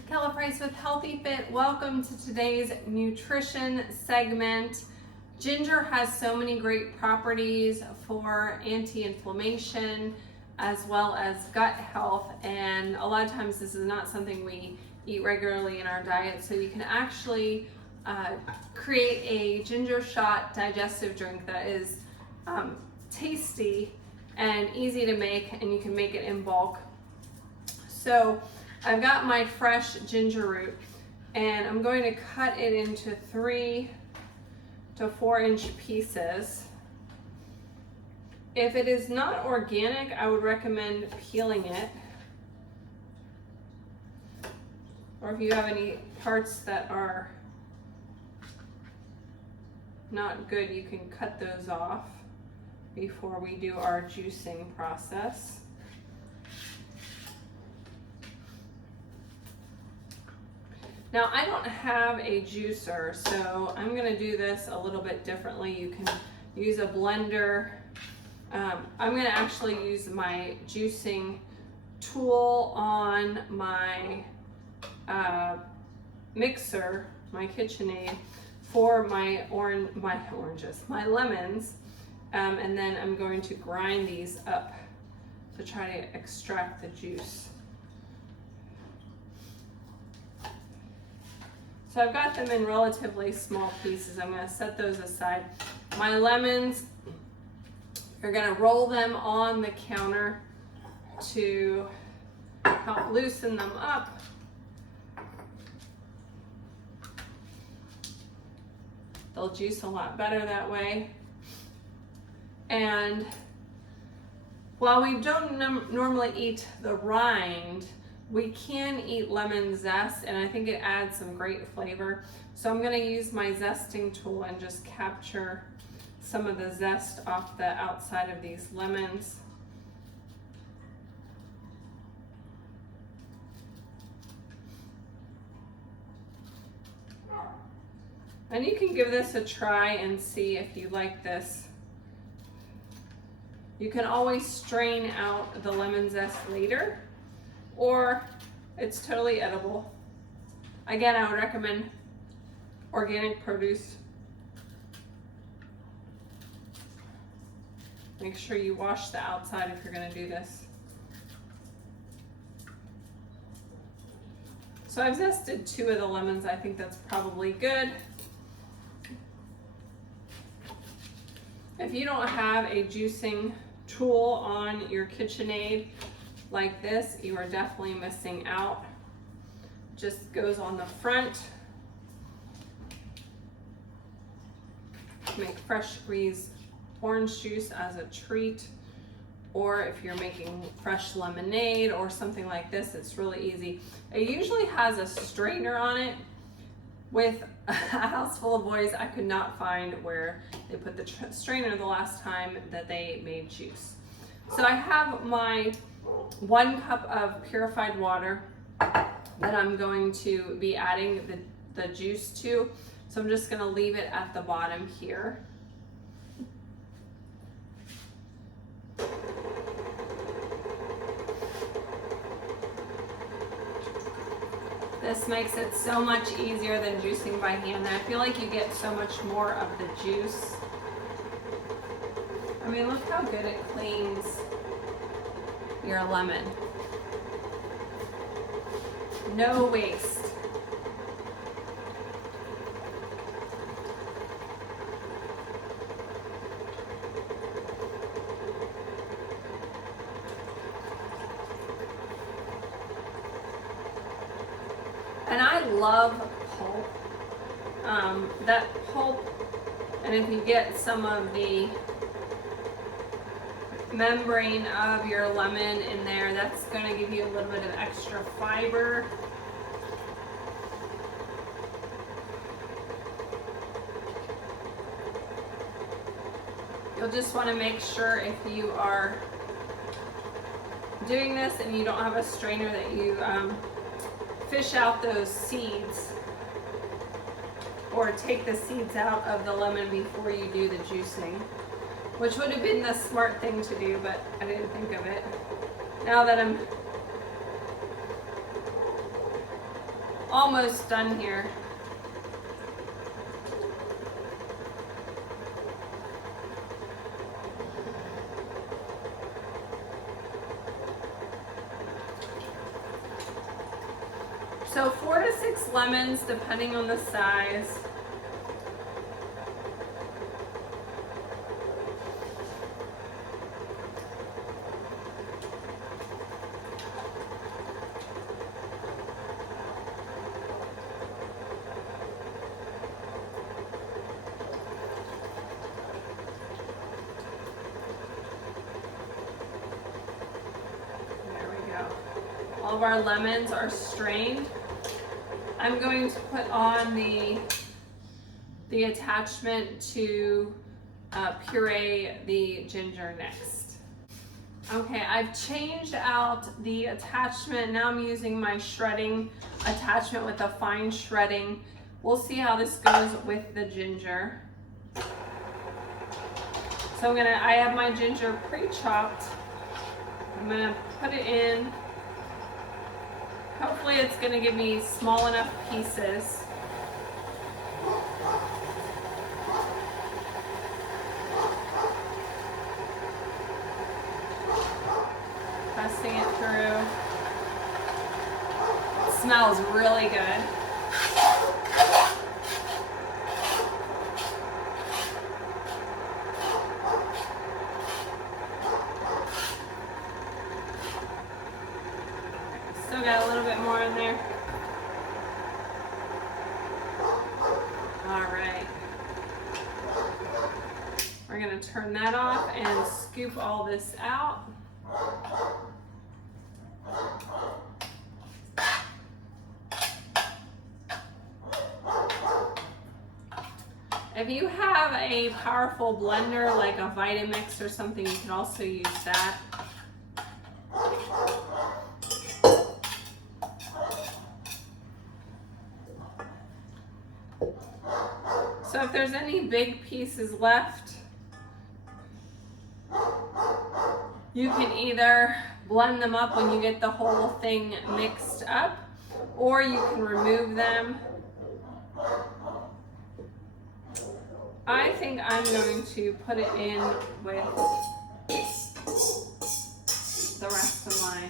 Keller Price with Healthy Fit. Welcome to today's nutrition segment. Ginger has so many great properties for anti-inflammation as well as gut health, and a lot of times this is not something we eat regularly in our diet, so you can actually create a ginger shot digestive drink that is tasty and easy to make, and you can make it in bulk. So I've got my fresh ginger root, and I'm going to cut it into 3 to 4 inch pieces. If it is not organic, I would recommend peeling it. Or if you have any parts that are not good, you can cut those off before we do our juicing process. Now, I don't have a juicer, so I'm gonna do this a little bit differently. You can use a blender. I'm gonna actually use my juicing tool on my mixer, my KitchenAid, for my lemons, and then I'm going to grind these up to try to extract the juice. So I've got them in relatively small pieces. I'm going to set those aside. My lemons, you're going to roll them on the counter to help loosen them up. They'll juice a lot better that way. And while we don't normally eat the rind, we can eat lemon zest, and I think it adds some great flavor. So I'm going to use my zesting tool and just capture some of the zest off the outside of these lemons. And you can give this a try and see if you like this. You can always strain out the lemon zest later, or it's totally edible. Again, I would recommend organic produce. Make sure you wash the outside if you're going to do this. So I've zested 2 of the lemons. I think that's probably good. If you don't have a juicing tool on your KitchenAid like this, you are definitely missing out. Just goes on the front. Make fresh squeezed orange juice as a treat, or if you're making fresh lemonade or something like this, it's really easy. It usually has a strainer on it. With a house full of boys, I could not find where they put the strainer the last time that they made juice. So I have my 1 cup of purified water that I'm going to be adding the juice to. So I'm just going to leave it at the bottom here. This makes it so much easier than juicing by hand. I feel like you get so much more of the juice. I mean, look how good it cleans your lemon. No waste. And I love pulp. That pulp, and if you get some of the membrane of your lemon in there, that's going to give you a little bit of extra fiber. You'll just want to make sure, if you are doing this and you don't have a strainer, that you fish out those seeds, or take the seeds out of the lemon before you do the juicing, which would have been the smart thing to do, but I didn't think of it. Now that I'm almost done here. So 4 to 6 lemons, depending on the size. There we go. All of our lemons are strained. I'm going to put on the attachment to puree the ginger next. Okay, I've changed out the attachment. Now I'm using my shredding attachment with a fine shredding. We'll see how this goes with the ginger. So I have my ginger pre-chopped. I'm gonna put it in. Hopefully it's gonna give me small enough pieces. Pressing it through. It smells really good. Still got a little bit more in there. All right. We're gonna turn that off and scoop all this out. If you have a powerful blender like a Vitamix or something, you can also use that. So if there's any big pieces left, you can either blend them up when you get the whole thing mixed up, or you can remove them. I think I'm going to put it in with the rest of my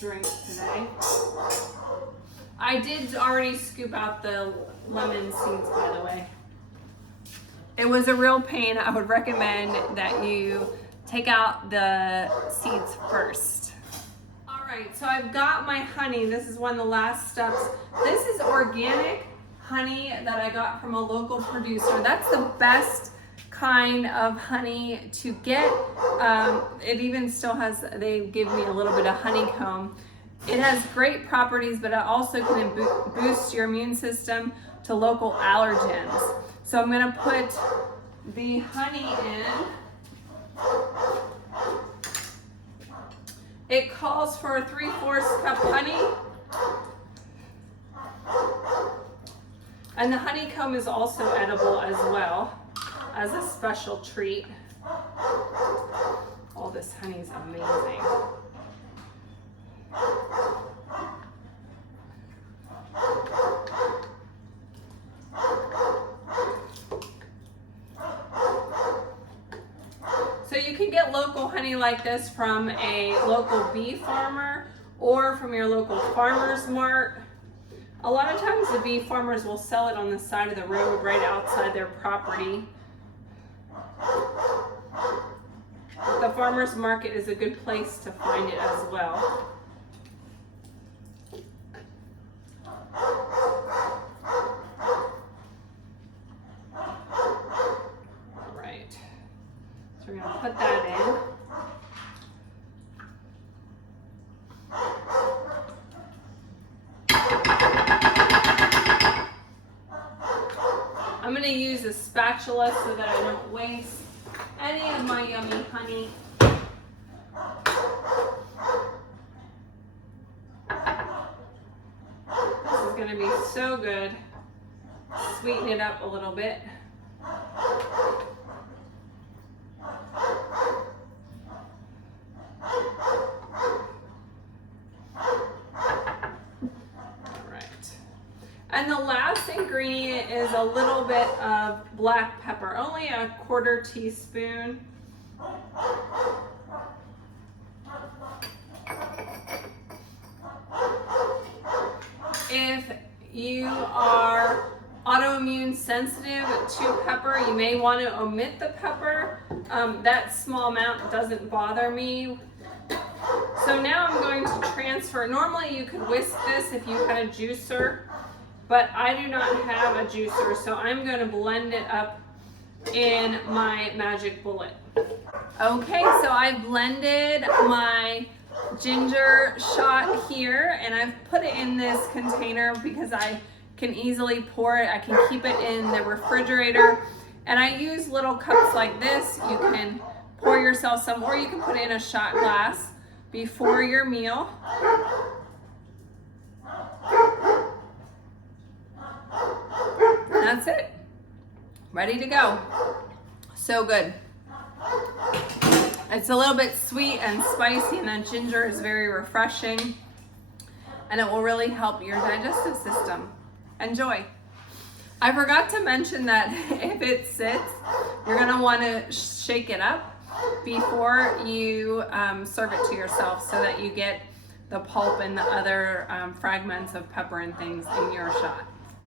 drink today. I did already scoop out the lemon seeds, by the way. It was a real pain. I would recommend that you take out the seeds first. All right, so I've got my honey. This is one of the last steps. This is organic honey that I got from a local producer. That's the best kind of honey to get. It even still has, they give me a little bit of honeycomb. It has great properties, but it also can boost your immune system to local allergens. So I'm gonna put the honey in. It calls for a 3/4 cup honey. And the honeycomb is also edible as well, as a special treat. All this honey is amazing. So you can get local honey like this from a local bee farmer or from your local farmer's mart. A lot of times the bee farmers will sell it on the side of the road right outside their property. The farmer's market is a good place to find it as well. All right, so we're gonna put that in. I'm going to use a spatula so that I don't waste any of my yummy honey. This is going to be so good. Sweeten it up a little bit. And the last ingredient is a little bit of black pepper, only a 1/4 teaspoon. If you are autoimmune sensitive to pepper, you may want to omit the pepper. That small amount doesn't bother me. So now I'm going to transfer. Normally you could whisk this if you had a juicer, but I do not have a juicer, so I'm going to blend it up in my Magic Bullet. Okay, so I blended my ginger shot here, and I've put it in this container because I can easily pour it. I can keep it in the refrigerator, and I use little cups like this. You can pour yourself some, or you can put it in a shot glass before your meal. That's it. Ready to go. So good. It's a little bit sweet and spicy, and that ginger is very refreshing, and it will really help your digestive system. Enjoy. I forgot to mention that if it sits, you're gonna wanna shake it up before you serve it to yourself, so that you get the pulp and the other fragments of pepper and things in your shot.